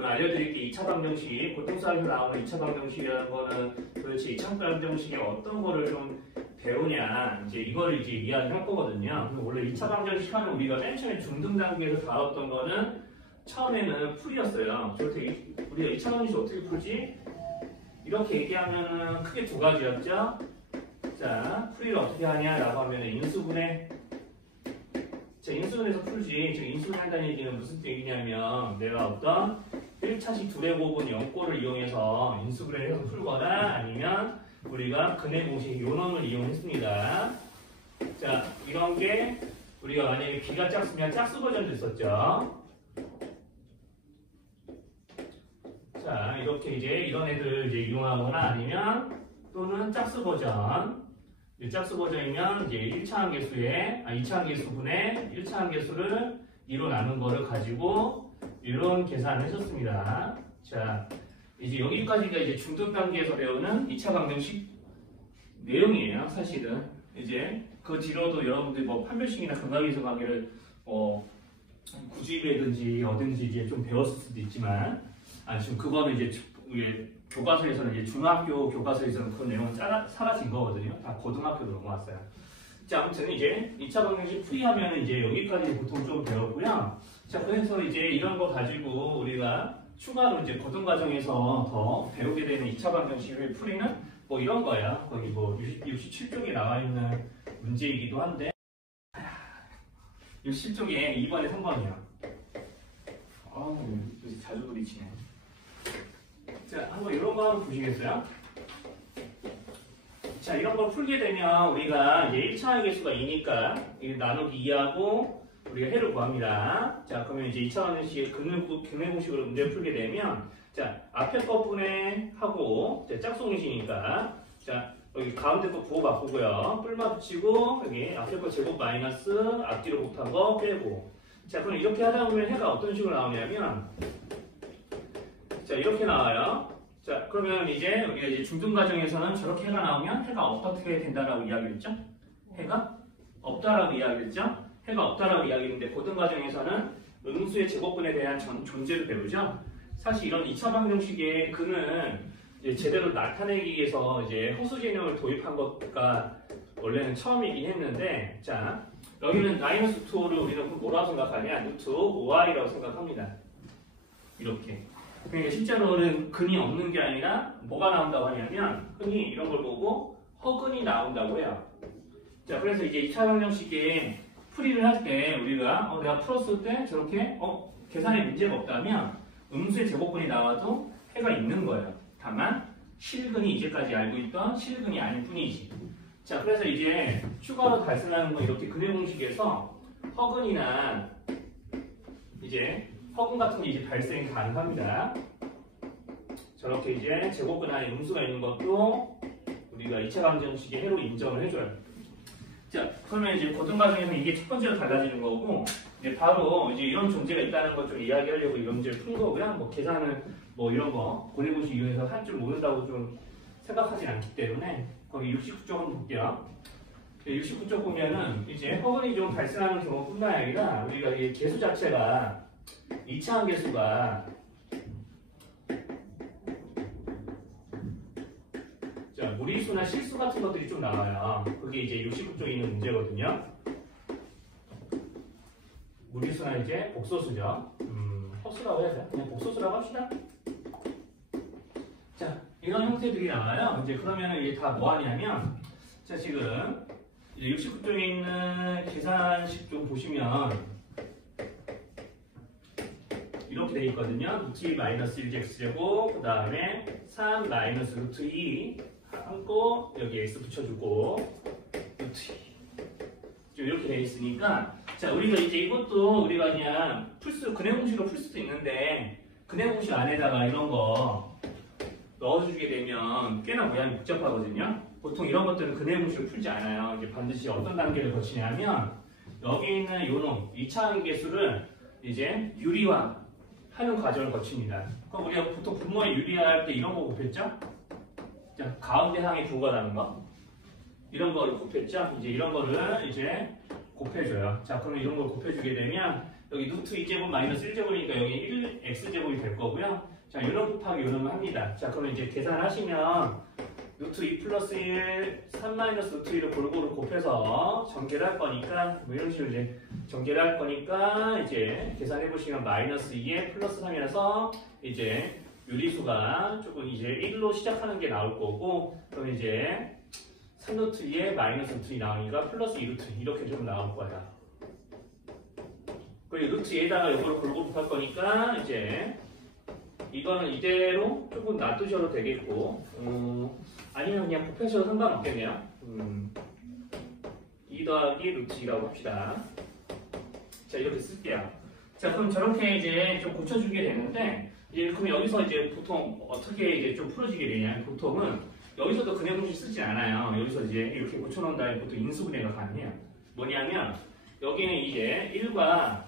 오늘 알려드릴 게 2차 방정식, 고통수학에서 나오는 2차 방정식이라는 거는 도대체 2차 방정식에 어떤 거를 좀 배우냐, 이제 이거를 이제 이야기할 거거든요. 원래 2차 방정식 하면 우리가 맨 처음에 중등 단계에서 다뤘던 거는 처음에는 풀이었어요. 우리가 2차 방정식 어떻게 풀지? 이렇게 얘기하면은 크게 두 가지였죠. 자, 풀이를 어떻게 하냐라고 하면 인수분해. 자, 인수분해에서 풀지. 지금 인수분해한다는 얘기는 무슨 얘기냐면 내가 어떤 1차식 두뇌 곱은 영꼴을 이용해서 인수분해해서 풀거나 아니면 우리가 근해 공식 요놈을 이용했습니다. 자, 이런 게 우리가 만약에 B가 짝수면 짝수 버전도 있었죠. 자, 이렇게 이제 이런 애들 이제 이용하거나 아니면 또는 짝수 버전. 짝수 버전이면 이제 1차 함계수에 2차 함계수분의 1차 함계수를 2로 나눈 거를 가지고 이런 계산을 했었습니다. 자, 이제 여기까지가 이제 중등 단계에서 배우는 2차 방정식 내용이에요. 사실은 이제 그 뒤로도 여러분들이 뭐 판별식이나 근각이성 관계를 구주입이든지 어딘지 이제 좀 배웠을 수도 있지만 지금 그거는 이제 교과서에서는 이제 중학교 교과서에서는 그 내용은 사라진 거거든요. 다 고등학교로 넘어왔어요. 자, 아무튼 이제 2차 방정식 풀이하면 이제 여기까지 보통 좀 배웠고요. 자, 그래서 이제 이런 거 가지고 우리가 추가로 이제 고등 과정에서 더 배우게 되는 2차 방정식을 풀이는 뭐 이런 거야. 거기 뭐 67쪽에 나와 있는 문제이기도 한데 67쪽에 2번에 3번이야. 자주 부딪히네. 자, 한번 이런 거 한번 보시겠어요? 자, 이런 걸 풀게 되면 우리가 이제 1차 개수가 2니까 나누기 2하고 우리가 해를 구합니다. 자, 그러면 이제 2차 방정식의 근해 공식으로 문제를 풀게 되면 자, 앞에 거 분해하고 짝수 공식이니까 자, 여기 가운데 거 부호 바꾸고요. 뿔마 붙이고 여기 앞에 거 제곱 마이너스 앞뒤로 곱한 거 빼고 자, 그럼 이렇게 하다 보면 해가 어떤 식으로 나오냐면 자, 이렇게 나와요. 자, 그러면 이제 우리가 이제 중등 과정에서는 저렇게 해가 나오면 해가 어떻게 된다라고 이야기했죠? 해가 없다라고 이야기했죠? 해가 없다라고 이야기했는데 고등 과정에서는 음수의 제곱근에 대한 존재를 배우죠. 사실 이런 2차 방정식의 근은 이제 제대로 나타내기 위해서 이제 허수 개념을 도입한 것가 원래는 처음이긴 했는데 자, 여기는 마이너스 2를 우리는 뭐라고 생각하냐? 루트 5i라고 생각합니다. 이렇게. 그러니까 실제로는 근이 없는 게 아니라 뭐가 나온다고 하냐면 흔히 이런 걸 보고 허근이 나온다고 해요. 자, 그래서 이제 2차 방정식의 풀이를 할 때 우리가 내가 풀었을 때 저렇게 계산에 문제가 없다면 음수의 제곱근이 나와도 해가 있는 거예요. 다만 실근이 이제까지 알고 있던 실근이 아닐 뿐이지. 자, 그래서 이제 추가로 발생하는 건 이렇게 근해 공식에서 허근이나 이제 허근 같은 게 이제 발생이 가능합니다. 저렇게 이제 제곱근 안에 음수가 있는 것도 우리가 2차 방정식의 해로 인정을 해줘요. 자, 그러면 이제 고등 과정에서 이게 첫 번째로 달라지는 거고, 이제 바로 이제 이런 존재가 있다는 걸 좀 이야기하려고 이런 문제를 푼 거고요. 뭐 계산을 뭐 이런 거 근해 공식 이용해서 할 줄 모른다고 좀 생각하지 않기 때문에 거기 69쪽 한번 볼게요. 69쪽 보면은 이제 허근이 좀 발생하는 경우뿐만 아니라 우리가 이 개수 자체가 2차 함계수가 자, 무리수나 실수 같은 것들이 좀 나와요. 그게 이제 69쪽에 있는 문제거든요. 무리수나 이제 복소수죠. 허수라고 해야죠. 그냥 복소수라고 합시다. 자, 이런 형태들이 나와요. 이제 그러면 이게 다 뭐 하냐면 자, 지금 이제 69쪽에 있는 계산식 좀 보시면 이렇게 돼 있거든요. 루트 2 마이너스 1x제곱 그 다음에 3 마이너스 루트 2 함고 여기 x 붙여주고 루트 2 이렇게 돼 있으니까 자, 우리가 이제 이것도 우리가 그냥 근해 공식으로 풀 수도 있는데 근해 공식 안에다가 이런 거 넣어주게 되면 꽤나 모양이 복잡하거든요. 보통 이런 것들은 근해 공식을 풀지 않아요. 이제 반드시 어떤 단계를 거치냐면 여기 있는 요놈 2차 함계수를 이제 유리화 하는 과정을 거칩니다. 그럼 우리가 보통 분모에 유리화할 때 이런 거 곱했죠? 자, 가운데 항에 부호가 나는 거 이런 거를 곱했죠? 이제 이런 거를 이제 곱해줘요. 자, 그러면 이런 걸 곱해주게 되면 여기 루트 2제곱 마이너스 1제곱이니까 여기 1x제곱이 될 거고요. 자, 요놈 곱하기 요놈을 합니다. 자, 그러면 이제 계산하시면 루트 2 플러스 1, 3 마이너스 루트 2를 골고루 곱해서 전개를 할 거니까 뭐 이런 식으로 이제 전개를 할 거니까 이제 계산해 보시면 마이너스 2에 플러스 3이라서 이제 유리수가 조금 이제 1로 시작하는 게 나올 거고, 그럼 이제 3루트 2에 마이너스 루트 2 나오니까 플러스 2루트 2 이렇게 좀 나올 거야. 그리고 루트 2에다가 이걸 골고루 곱할 거니까 이제 이거는 이대로 조금 놔두셔도 되겠고, 아니면 그냥 곱하셔도 상관없겠네요. 2 더하기 루트 2라고 합시다. 자, 이렇게 쓸게요. 자, 그럼 저렇게 이제 좀 고쳐주게 되는데, 이제 그럼 여기서 이제 보통 어떻게 이제 좀 풀어지게 되냐? 보통은 여기서도 근해공식 쓰지 않아요. 여기서 이제 이렇게 고쳐놓은 다음에 보통 인수분해가 가능해요. 뭐냐면 여기는 이제 1과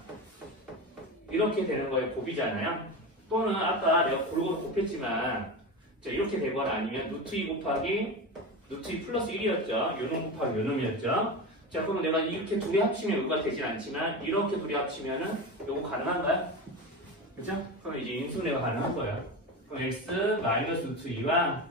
이렇게 되는 거에 곱이잖아요. 또는 아까 내가 골고루 곱했지만 자, 이렇게 되거나 아니면 루트 2 곱하기 루트 2 플러스 1이었죠. 요놈 곱하기 요놈이었죠. 자, 그러면 내가 이렇게 둘이 합치면 요거가 되진 않지만 이렇게 둘이 합치면은 요거 가능한가요? 그죠? 그럼 이제 인수분해가 가능한 거예요. 그럼 x 마이너스 루트 2와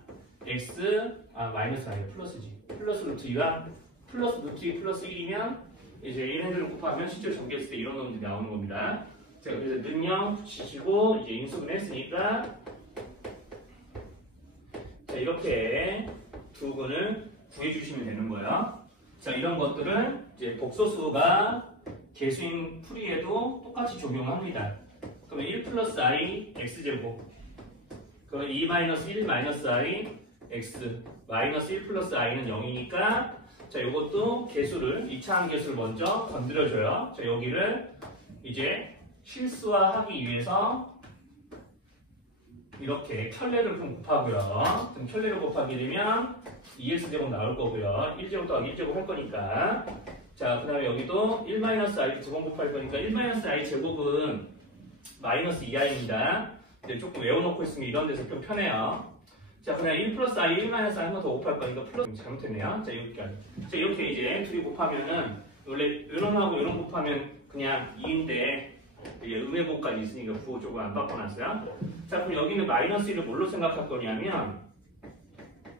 x 마이너스 아니고 플러스지. 플러스 루트 2와 플러스 루트 2 플러스 1이면 이제 얘네들을 곱하면 실제로 전개했을 때 이런 놈들이 나오는 겁니다. 자, 그래서 능령 붙이시고 이제 인수분해 했으니까 자, 이렇게 두 분을 구해주시면 되는 거예요. 자, 이런 것들은 이제 복소수가 개수인 풀이에도 똑같이 적용합니다. 그러면 1 플러스 i x제곱, 그러면 2 마이너스 1 마이너스 i x 마이너스 1 플러스 i는 0이니까 자, 이것도 개수를 2차항 개수를 먼저 건드려줘요. 자, 여기를 이제 실수화하기 위해서 이렇게 켤레를 좀 곱하고요. 그럼 켤레를 곱하게 되면 2x제곱 나올 거고요. 1제곱 더하기 1제곱 할 거니까. 자, 그 다음에 여기도 1 마이너스 i를 두 번 곱할 거니까 1 마이너스 i 제곱은 마이너스 2i입니다. 이제 조금 외워놓고 있으면 이런 데서 좀 편해요. 자, 그냥 1 플러스 i, 1 마이너스 i 한 번 더 곱할 거니까 플러스 잘못했네요. 자, 여기까지. 자, 이렇게 이제 둘이 곱하면은 원래 이런하고 이런 곱하면 그냥 2인데 음해보까지 있으니까 부호 조금 안 바꿔놨어요. 자, 그럼 여기는 마이너스 1을 뭘로 생각할 거냐면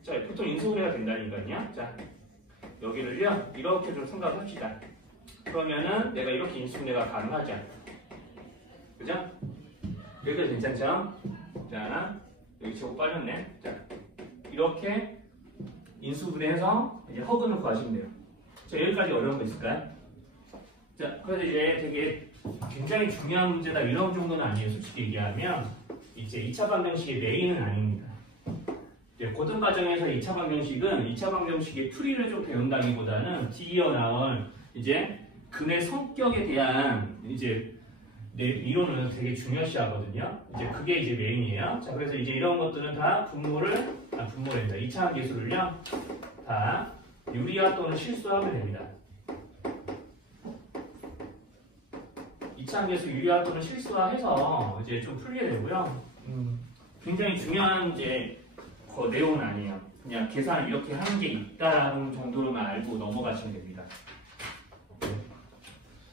자, 보통 인수분해가 된다니까요. 자, 여기를요 이렇게 좀 생각합시다. 그러면은 내가 이렇게 인수분해가 가능하죠. 그죠? 여기가 괜찮죠? 자, 여기 제곱 빠졌네. 자, 이렇게 인수분해해서 이제 허근을 구하시면 돼요. 자, 여기까지 어려운 거 있을까요? 자, 그래서 이제 되게 굉장히 중요한 문제다 이런 정도는 아니에요. 솔직히 얘기하면 이제 2차 방정식의 메인은 아닙니다. 고등 과정에서 2차 방정식은 2차 방정식의 풀이를 좀 배운다기보다는 뒤이어 나올 이제 근의 성격에 대한 이제 이론을 되게 중요시하거든요. 이제 그게 이제 메인이에요. 자, 그래서 이제 이런 것들은 다 분모랜다. 2차항 계수를요 다 유리화 또는 실수하면 됩니다. 2차항 계수 유리화 또는 실수화해서 이제 좀 풀게 되고요. 굉장히 중요한 이제 그 내용은 아니에요. 그냥 계산 이렇게 하는 게 있다는 정도로만 알고 넘어가시면 됩니다.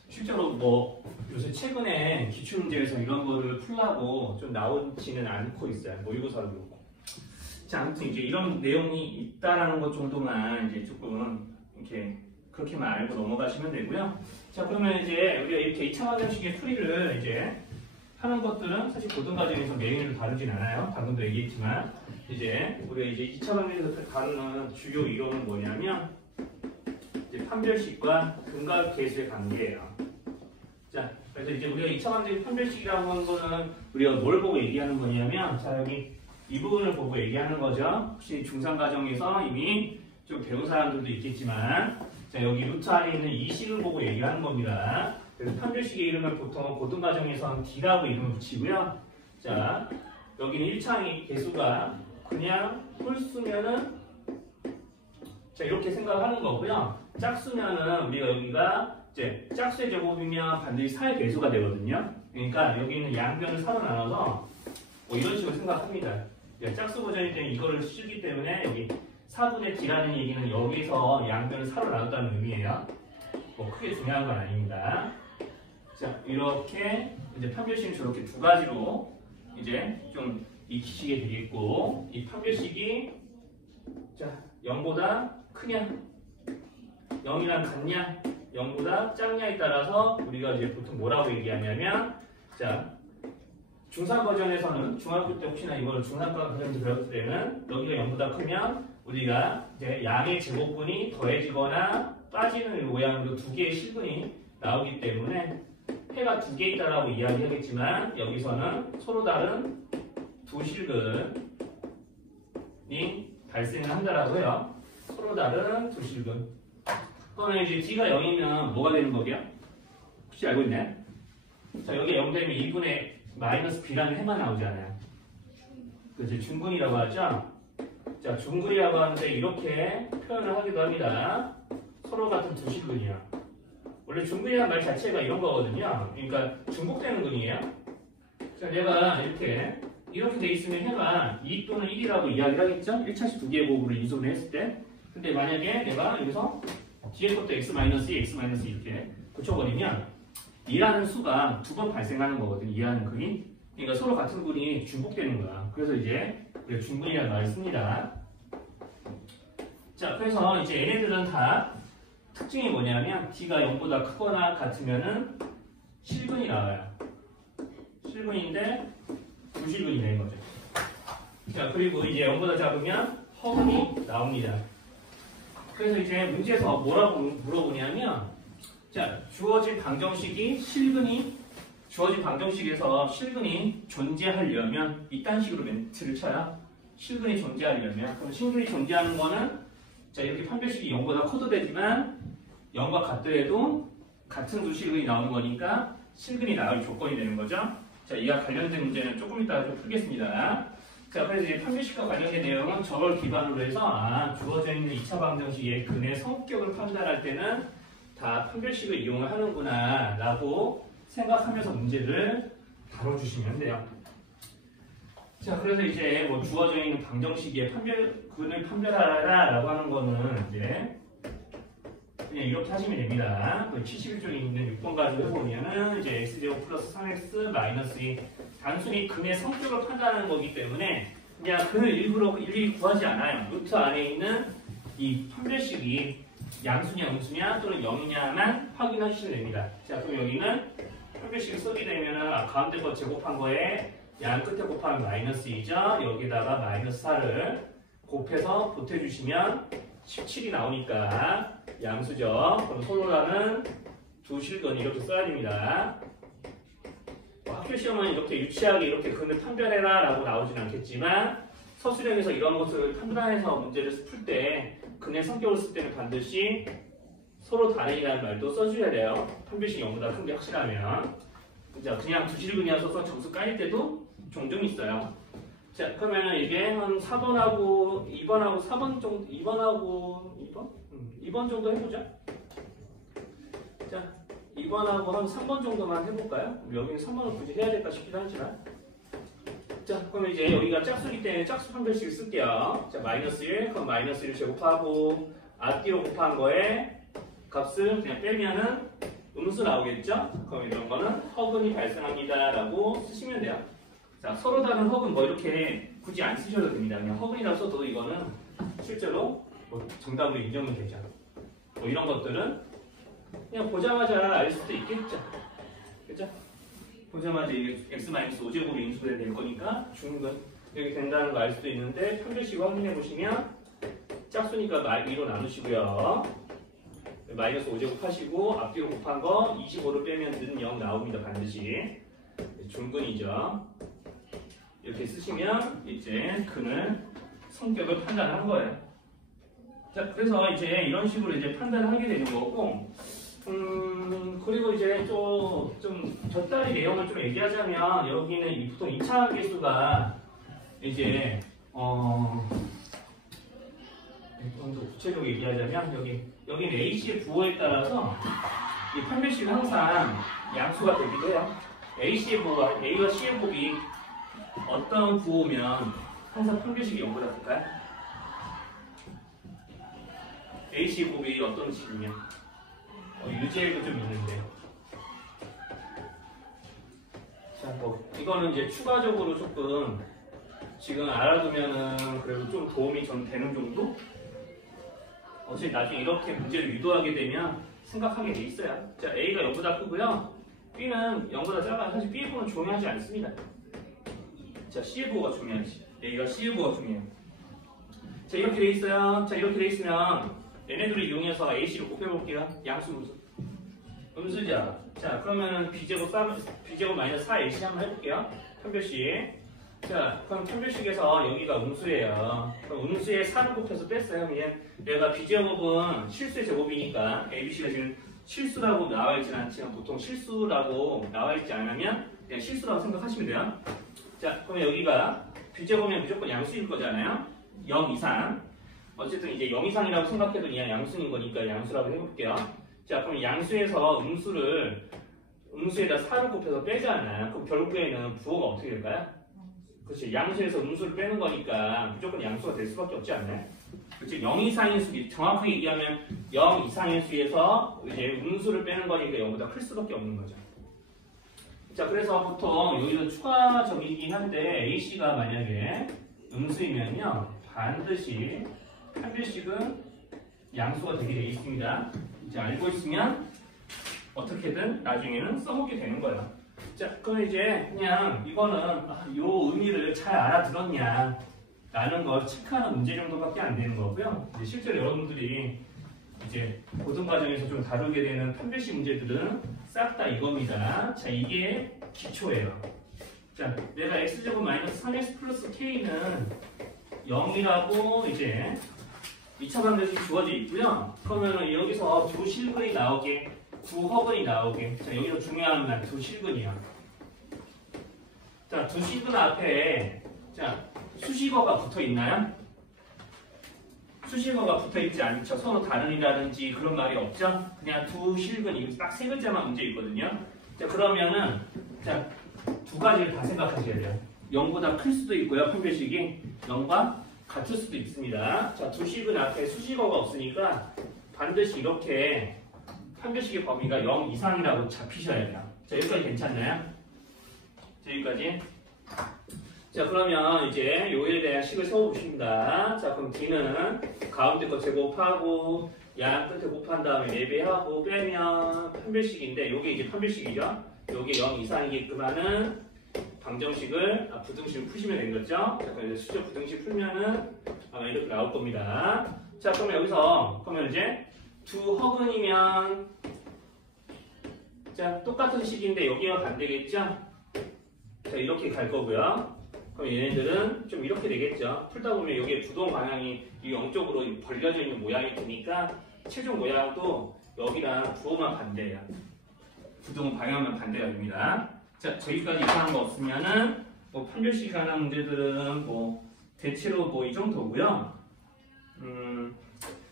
실제로 뭐 요새 최근에 기출문제에서 이런 거를 풀라고 좀 나오지는 않고 있어요. 모의고사도 그렇고. 자, 아무튼 이제 이런 내용이 있다라는 것 정도만 이제 조금 이렇게 그렇게만 알고 넘어가시면 되고요. 자, 그러면 이제 우리가 이렇게 2차 방정식의 풀이를 이제 하는 것들은 사실 고등 과정에서 메인을 다루진 않아요. 방금도 얘기했지만 이제 우리가 이제 2차 방정식에서 다루는 주요 이론은 뭐냐면 이제 판별식과 근각 계수의 관계예요. 자, 그래서 이제 우리가 2차 방정식 판별식이라고 하는 거는 우리가 뭘 보고 얘기하는 거냐면 자, 여기 이 부분을 보고 얘기하는 거죠. 혹시 중3 과정에서 이미 좀 배운 사람들도 있겠지만 자, 여기 루트 안에 있는 이 식을 보고 얘기하는 겁니다. 그래서 판별식의 이름을 보통 고등 과정에서는 D라고 이름을 붙이고요. 자, 여기는 1차항의 개수가 그냥 홀수면은 자, 이렇게 생각하는 거고요. 짝수면은 우리가 여기가 이제 짝수의 제곱이면 반드시 4의 배수가 되거든요. 그러니까 여기는 양변을 4로 나눠서 뭐 이런 식으로 생각합니다. 짝수 버전일 때는 이거를 쓰기 때문에 여기 4분의 D라는 얘기는 여기서 양변을 4로 나눴다는 의미예요. 뭐 크게 중요한 건 아닙니다. 자, 이렇게 이제 판별식은 저렇게 두 가지로 이제 좀 익히시게 되겠고, 이 판별식이 자 0보다 크냐, 0이랑 같냐, 0보다 작냐에 따라서 우리가 이제 보통 뭐라고 얘기하냐면, 자 중3 버전에서는 중학교 때 혹시나 이거를 중3 버전에서 배웠을 때는 여기가 0보다 크면 우리가 이제 양의 제곱근이 더해지거나 빠지는 모양으로 두 개의 실근이 나오기 때문에 해가 두 개 있다라고 이야기하겠지만, 여기서는 서로 다른 두 실근이 발생을 한다라고 해요. 서로 다른 두 실근. 그러면 이제 D가 0이면 뭐가 되는 거게요? 혹시 알고 있나요? 자, 여기 0 되면 2분의 마이너스 B라는 해만 나오잖아요. 그래서 중근이라고 하죠? 자, 중근이라고 하는데 이렇게 표현을 하기도 합니다. 서로 같은 두 실근이야. 원래 중근이라는 말 자체가 이런 거거든요. 그러니까 중복되는 근이에요. 자, 내가 이렇게 돼 있으면 해가 2 또는 1이라고 이야기를 하겠죠? 1차식 두 개의 곱으로 인수분해 했을 때. 근데 만약에 내가 여기서 뒤에 것도 x-2, x- 이렇게 붙여버리면 2라는 수가 두 번 발생하는 거거든요. 2라는 근이. 그러니까 서로 같은 근이 중복되는 거야. 그래서 이제 중근이라는 말을 씁니다. 자, 그래서 이제 얘네들은 다 특징이 뭐냐면 D가 0보다 크거나 같으면은 실근이 나와요. 실근인데 부실근이 되는 거죠. 자, 그리고 이제 0보다 작으면 허근이 나옵니다. 그래서 이제 문제에서 뭐라고 물어보냐면, 자, 주어진 방정식이 주어진 방정식에서 실근이 존재하려면 이딴 식으로 멘트를 쳐요. 실근이 존재하려면. 그럼 실근이 존재하는 거는, 자, 이렇게 판별식이 0보다 커도 되지만 0과 같더라도 같은 두 실근이 나오는 거니까 실근이 나올 조건이 되는 거죠. 자, 이와 관련된 문제는 조금 이따가 좀 풀겠습니다. 자, 그래서 이제 판별식과 관련된 내용은 저걸 기반으로 해서 주어져 있는 2차 방정식의 근의 성격을 판단할 때는 다 판별식을 이용을 하는구나 라고 생각하면서 문제를 다뤄주시면 돼요. 자, 그래서 이제 뭐 주어져 있는 방정식의 근을 판별하라 라고 하는 거는 이제 그냥 이렇게 하시면 됩니다. 71쪽에 있는 6번 가지고 해보면은 이제 x제곱 플러스 3x 마이너스 2 단순히 근의 성격을 판단하는 거기 때문에 그냥 근을 일일이 구하지 않아요. 루트 안에 있는 이 판별식이 양수냐 음수냐 또는 0이냐만 확인하시면 됩니다. 자, 그럼 여기는 판별식이 쓰게 되면은 가운데 거 제곱한 거에 양 끝에 곱하면 마이너스 2죠. 여기다가 마이너스 4를 곱해서 보태주시면 17이 나오니까 양수죠. 그럼 서로라는 두 실근 이렇게 써야 됩니다. 학교 시험은 이렇게 유치하게 이렇게 근을 판별해라 라고 나오진 않겠지만, 서술형에서 이런 것을 판단해서 문제를 풀 때 근의 성격을 쓸 때는 반드시 서로 다른이라는 말도 써줘야 돼요. 판별식이 0보다 큰 게 확실하면. 자, 그냥 두 실근이라 써서 점수 까일 때도 종종 있어요. 자, 그러면은 이게 한 4번하고 2번하고 4번 정도, 2번 정도 해보자. 자, 2번하고 한 3번 정도만 해볼까요? 여기는 3번을 굳이 해야 될까 싶기도 하지만. 자, 그럼 이제 여기가 짝수기 때문에 짝수 판별식을 쓸게요. 자, 마이너스 1, 그럼 마이너스 1 제곱하고 앞뒤로 곱한 거에 값을 그냥 빼면은 음수 나오겠죠? 그럼 이런 거는 허근이 발생합니다 라고 쓰시면 돼요. 자, 서로 다른 허근 뭐 이렇게 굳이 안 쓰셔도 됩니다. 그냥 허근이라고 써도 이거는 실제로 뭐 정답으로 인정이 되죠. 뭐 이런 것들은 그냥 보자마자 알 수도 있겠죠. 그죠? 보자마자 이게 x-5제곱이 인수될 거니까 중근 이렇게 된다는 거 알 수도 있는데, 판별식 확인해 보시면 짝수니까 2로 나누시고요. 마이너스 5제곱 하시고 앞뒤로 곱한 거 25를 빼면 는 0 나옵니다. 반드시. 중근이죠. 이렇게 쓰시면 이제 근을 성격을 판단한 거예요. 자, 그래서 이제 이런 식으로 이제 판단을 하게 되는 거고, 그리고 이제 좀 곁다리 내용을 좀 얘기하자면, 여기는 보통 2차 계수가 이제 좀 더 구체적으로 얘기하자면, 여기는 AC의 부호에 따라서 이 판별식은 항상 양수가 되기도 해요. A와 C의 곱이 어떤 부호면 항상 판별식이 0보다 클까요? AC의 곱이 어떤 식이면? 유지엘도 좀 있는데. 자, 뭐 이거는 이제 추가적으로 조금 지금 알아두면은 그래도 좀 도움이 좀 되는 정도? 어차피 나중에 이렇게 문제를 유도하게 되면 생각하게 돼 있어요. 자, A가 0보다 크고요. B는 0보다 작아요. 사실 B의 부호는 중요하지 않습니다. 자, C의 부호가 중요하지. A가 C의 부호가 중요해요. 자, 이렇게 돼 있어요. 자, 이렇게 돼 있으면 얘네들을 이용해서 AC를 곱해볼게요. 양수 음수. 음수죠. 자, 그러면 B제곱 마이너스 4AC 한번 해볼게요. 편별식. 자, 그럼 편별식에서 여기가 음수예요. 그럼 음수에 4를 곱해서 뺐어요. 얘가 B제곱은 실수의 제곱이니까 ABC가 지금 실수라고 나와있진 않지만 보통 실수라고 나와있지 않으면 그냥 실수라고 생각하시면 돼요. 자, 그러면 여기가 B제곱이면 무조건 양수일 거잖아요. 0 이상. 어쨌든 이제 0 이상이라고 생각해도 그냥 양수인 거니까 양수라고 해볼게요. 자, 그럼 양수에서 음수에다 4를 곱해서 빼잖아요. 그럼 결국에는 부호가 어떻게 될까요? 그렇지. 양수에서 음수를 빼는 거니까 무조건 양수가 될 수밖에 없지 않나요? 그렇지. 0 이상인 수, 정확하게 얘기하면 0 이상인 수에서 이제 음수를 빼는 거니까 0보다 클 수밖에 없는 거죠. 자, 그래서 보통 여기서 추가적이긴 한데 AC가 만약에 음수이면요 반드시 편별식은 양수가 되게 돼 있습니다. 이제 알고 있으면 어떻게든 나중에는 써먹게 되는 거예요. 자, 그럼 이제 그냥 이거는 요 의미를 잘 알아들었냐 라는 걸 체크하는 문제 정도밖에 안 되는 거고요. 이제 실제로 여러분들이 이제 고등 과정에서 좀 다루게 되는 편별식 문제들은 싹 다 이겁니다. 자, 이게 기초예요. 자, 내가 x제곱 마이너스 3x 플러스 k는 0이라고 이제 2차 방정식이 주어져 있고요. 그러면은 여기서 두 실근이 나오게, 두 허근이 나오게. 자, 여기서 중요한 말 두 실근이야. 자, 두 실근 앞에 자 수식어가 붙어 있나요? 수식어가 붙어 있지 않죠. 서로 다른이라든지 그런 말이 없죠. 그냥 두 실근이 딱 세 글자만 문제 있거든요. 자, 그러면은 자, 두 가지를 다 생각하셔야 돼요. 0보다 클 수도 있고요. 편별식이 0과 같을 수도 있습니다. 자, 두 식은 앞에 수식어가 없으니까 반드시 이렇게 편별식의 범위가 0 이상이라고 잡히셔야 돼요. 자, 여기까지 괜찮나요? 자, 여기까지. 자, 그러면 이제 요에 대한 식을 세워봅시다. 자, 그럼 D는 가운데 거 제곱하고 양 끝에 곱한 다음에 4배하고 빼면 편별식인데 요게 이제 편별식이죠. 요게 0 이상이게끔 하는 방정식을 부등식을 푸시면 되는 거죠. 자, 그럼 이제 수저 부등식 풀면은 아마 이렇게 나올 겁니다. 자, 그러면 여기서 그러면 이제 두 허근이면 자, 똑같은 식인데 여기가 반대겠죠? 자, 이렇게 갈 거고요. 그럼 얘네들은 좀 이렇게 되겠죠. 풀다 보면 여기에 부동 방향이 이 0쪽으로 벌려져 있는 모양이 되니까 최종 모양도 여기랑 부호만 반대예요. 부동 방향만 반대가 됩니다. 자, 저기까지 이상한 거 없으면은 뭐 편별식 관한 문제들은 뭐 대체로 뭐 이 정도고요.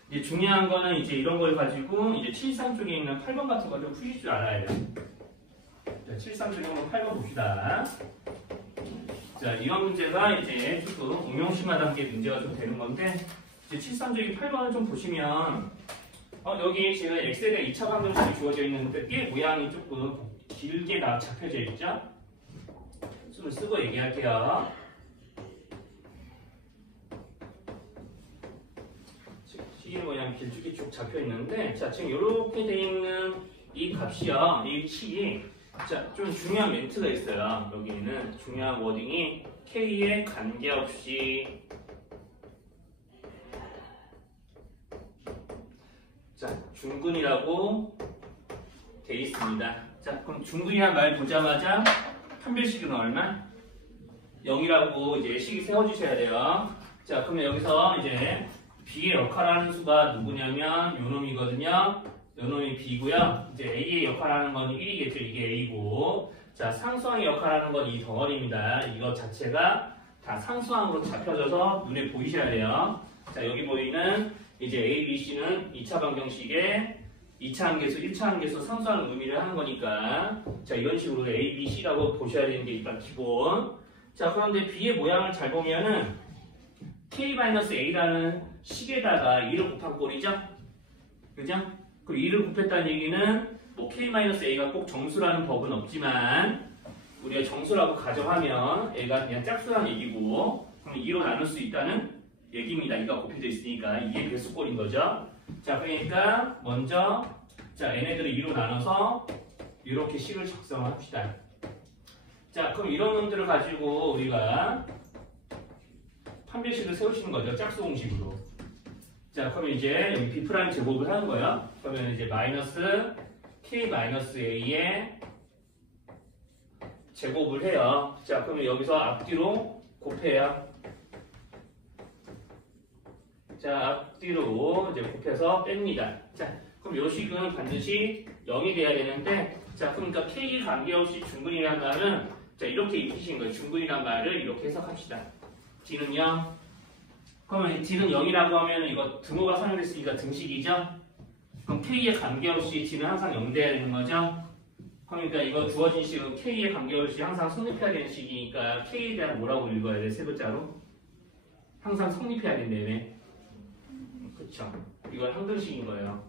이제 중요한 거는 이제 이런 걸 가지고 이제 7.3 쪽에 있는 8번 같은 거 좀 푸실 줄 알아야 돼요. 자, 7.3 쪽에 한번 8번 봅시다. 자, 이런 문제가 이제 조금 응용심화 단계 문제가 좀 되는 건데 이제 7.3 쪽에 8번을 좀 보시면 여기 지금 엑셀에 대한 2차 방정식이 주어져 있는데 꽤 모양이 조금 길게 다 잡혀져 있죠? 숨을 쓰고 얘기할게요. 시계 모양 길쭉이 쭉 잡혀 있는데, 자, 지금 이렇게 돼 있는 이 값이요, 이 식이, 자, 좀 중요한 멘트가 있어요. 여기는 중요한 워딩이 K에 관계없이, 자, 중근이라고 돼 있습니다. 자, 그럼 중근이란 말 보자마자 편별식은 얼마? 0이라고 이제 식이 세워주셔야 돼요. 자, 그러면 여기서 이제 B의 역할하는 수가 누구냐면 요 놈이거든요. 요 놈이 B고요. 이제 A의 역할하는 건 1이겠죠. 이게 A고. 자, 상수항의 역할하는 건 이 덩어리입니다. 이거 자체가 다 상수항으로 잡혀져서 눈에 보이셔야 돼요. 자, 여기 보이는 이제 A, B, C는 2차 방정식에 2차 함계수, 1차 함계수 상수하는 의미를 하는 거니까 자, 이런 식으로 A, B, C라고 보셔야 되는 게 일단 기본. 자, 그런데 B의 모양을 잘 보면은 K-A라는 식에다가 2를 곱한 꼴이죠? 그죠? 그리고 2를 곱했다는 얘기는 뭐 k-a가 꼭 정수라는 법은 없지만 우리가 정수라고 가정하면 a가 그냥 짝수라는 얘기고 그럼 2로 나눌 수 있다는 얘기입니다. 2가 곱해져 있으니까 이게 배수꼴인 거죠. 자, 그러니까 먼저 자 얘네들을 2로 나눠서 이렇게 식을 작성합시다. 자, 그럼 이런 놈들을 가지고 우리가 판별식을 세우시는 거죠. 짝수 공식으로. 자, 그러면 이제 여기 b' 제곱을 하는 거야. 그러면 이제 마이너스 k-a의 제곱을 해요. 자, 그러면 여기서 앞뒤로 곱해요. 자, 앞뒤로 이제 곱해서 뺍니다. 자, 그럼 요 식은 반드시 0이 돼야 되는데, 자, 그러니까 k 관계없이 중근이라는 말은 자, 이렇게 익히신 거예요. 중근이라는 말을 이렇게 해석합시다. d는 0. 그러면 d는 0이라고 하면 이거 등호가 사용됐으니까 등식이죠? 그럼 k에 관계없이 d는 항상 0 돼야 되는 거죠? 그러니까 이거 주어진 식은 k에 관계없이 항상 성립해야 되는 식이니까 k에 대한 뭐라고 읽어야 돼? 세 글자로? 항상 성립해야 된다네. 그쵸? 이건 항등식인 거예요.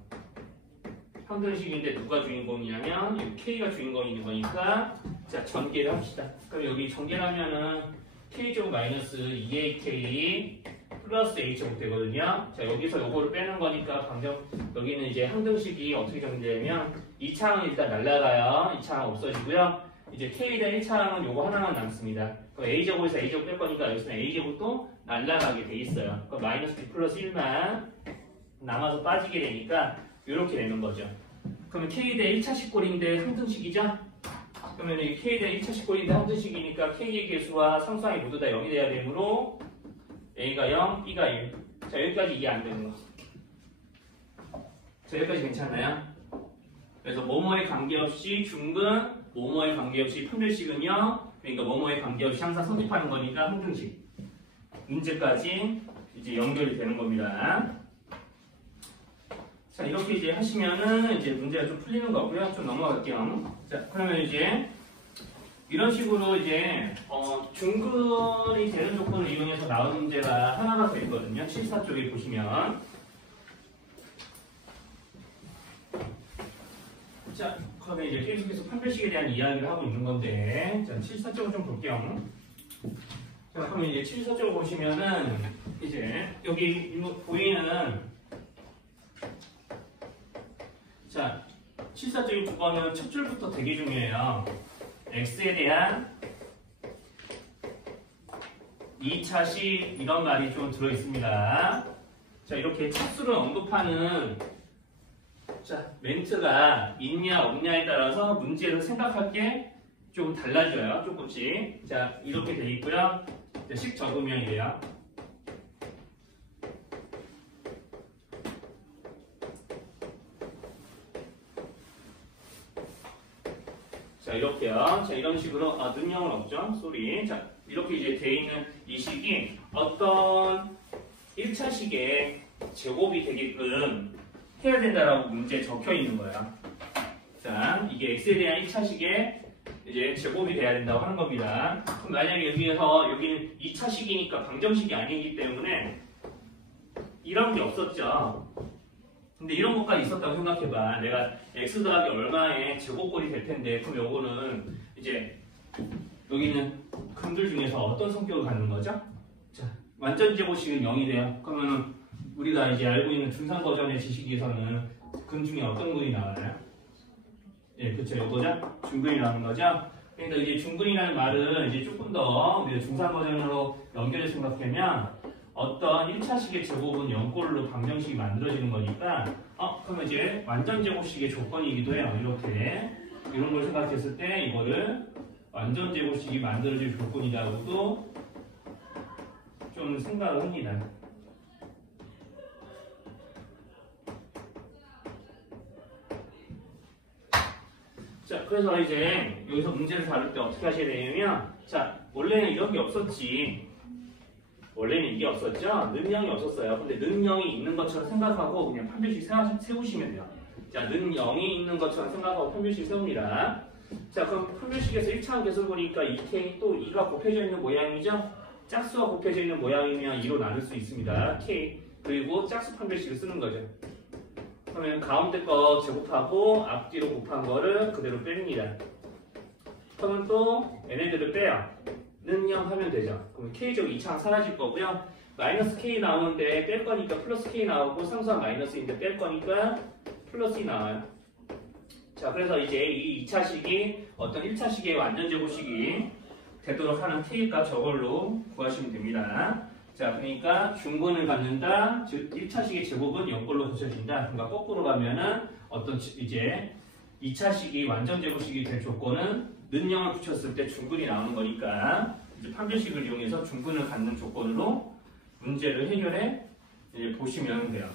항등식인데 누가 주인공이냐면 k가 주인공인 거니까 자 전개를 합시다. 그럼 여기 전개를 하면은 k제곱 마이너스 2ak 플러스 a제곱 되거든요. 자 여기서 요거를 빼는 거니까 방정 여기는 이제 항등식이 어떻게 정리되냐면 2차항은 일단 날라가요. 2차항 없어지고요. 이제 k에 대한 1차항은 요거 하나만 남습니다. 그럼 a제곱에서 a제곱 뺄 거니까 여기서는 a제곱도 날라가게 돼 있어요. 그럼 마이너스 b 플러스 1만 남아서 빠지게 되니까 이렇게 되는 거죠. 그러면 k에 대한 1차식 꼴인데 항등식이죠? 그러면 이 k에 대한 1차식 꼴인데 항등식이니까 k의 개수와 상수항이 모두 다 0이 돼야 되므로 a가 0, b가 1. 자 여기까지 이해 안 되는 거. 자 여기까지 괜찮나요? 그래서 뭐뭐에 관계없이 중근, 뭐뭐에 관계없이 판별식은요. 그러니까 뭐뭐에 관계없이 항상 성립하는 거니까 항등식. 문제까지 이제 연결이 되는 겁니다. 자 이렇게 이제 하시면은 이제 문제가 좀 풀리는 거고요. 좀 넘어갈게요. 자 그러면 이제 이런 식으로 이제 중근이 되는 조건을 이용해서 나온 문제가 하나가 더 있거든요. 74쪽에 보시면 자 그러면 이제 계속해서 판별식에 대한 이야기를 하고 있는 건데 자 74쪽을 좀 볼게요. 자 그러면 이제 74쪽을 보시면은 이제 여기 보이는 자, 74쪽의 조건은 첫 줄부터 되게 중요해요. x에 대한 2차식 이런 말이 좀 들어있습니다. 자, 이렇게 차수를 언급하는 자, 멘트가 있냐 없냐에 따라서 문제를 생각할 게 좀 달라져요. 조금씩. 자, 이렇게 돼 있고요. 자, 식 적으면 이래요. 자 이렇게요. 자 이런 식으로 능형은 없죠. 쏘리. 자 이렇게 이제 돼 있는 이 식이 어떤 1차식의 제곱이 되게끔 해야 된다라고 문제에 적혀 있는 거예요. 자 이게 x에 대한 1차식의 이제 제곱이 돼야 된다고 하는 겁니다. 그럼 만약에 여기는 2차식이니까 방정식이 아니기 때문에 이런 게 없었죠. 근데 이런 것까지 있었다고 생각해봐. 내가 x 더하기 얼마의 제곱꼴이 될 텐데 그럼 요거는 이제 여기는 근들 중에서 어떤 성격을 갖는 거죠? 자, 완전 제곱식은 0이 돼요. 그러면은 우리가 이제 알고 있는 중상 버전의 지식에서는 근 중에 어떤 근이 나와요? 예, 그쵸. 요거죠? 중근이 나오는 거죠? 그러니까 이제 중근이라는 말은 이제 조금 더 우리가 중상 버전으로 연결해서 생각하면 어떤 1차식의 제곱은 0꼴로 방정식이 만들어지는 거니까 그러면 이제 완전 제곱식의 조건이기도 해요. 이렇게 이런 걸 생각했을 때 이거를 완전 제곱식이 만들어질 조건이라고도 좀 생각을 합니다. 자, 그래서 이제 여기서 문제를 다룰 때 어떻게 하셔야 되냐면 자, 원래는 이런 게 없었지. 원래는 이게 없었죠? 는0이 없었어요. 근데 는0이 있는 것처럼 생각하고 그냥 판별식 세우시면 돼요. 자, 는0이 있는 것처럼 생각하고 판별식 세웁니다. 자, 그럼 판별식에서 1차항 계속 보니까 2k 또 2가 곱해져 있는 모양이죠? 짝수가 곱해져 있는 모양이면 2로 나눌 수 있습니다. k. 그리고 짝수 판별식을 쓰는 거죠. 그러면 가운데 거 제곱하고 앞뒤로 곱한 거를 그대로 뺍니다. 그러면 또 얘네들을 빼요. 는 0 하면 되죠. 그럼 K제곱 2차항 사라질 거고요. 마이너스 K 나오는데 뺄 거니까 플러스 K 나오고 상수항 마이너스인데 뺄 거니까 플러스 2 나와요. 자, 그래서 이제 이 2차식이 어떤 1차식의 완전 제곱식이 되도록 하는 K값 저걸로 구하시면 됩니다. 자, 그러니까 중근을 갖는다. 즉 1차식의 제곱은 0걸로 고쳐진다. 그러니까 거꾸로 가면은 어떤 이제 2차식이 완전 제곱식이 될 조건은 는 0을 붙였을 때 중근이 나오는 거니까 이제 판별식을 이용해서 중근을 갖는 조건으로 문제를 해결해 보시면 돼요.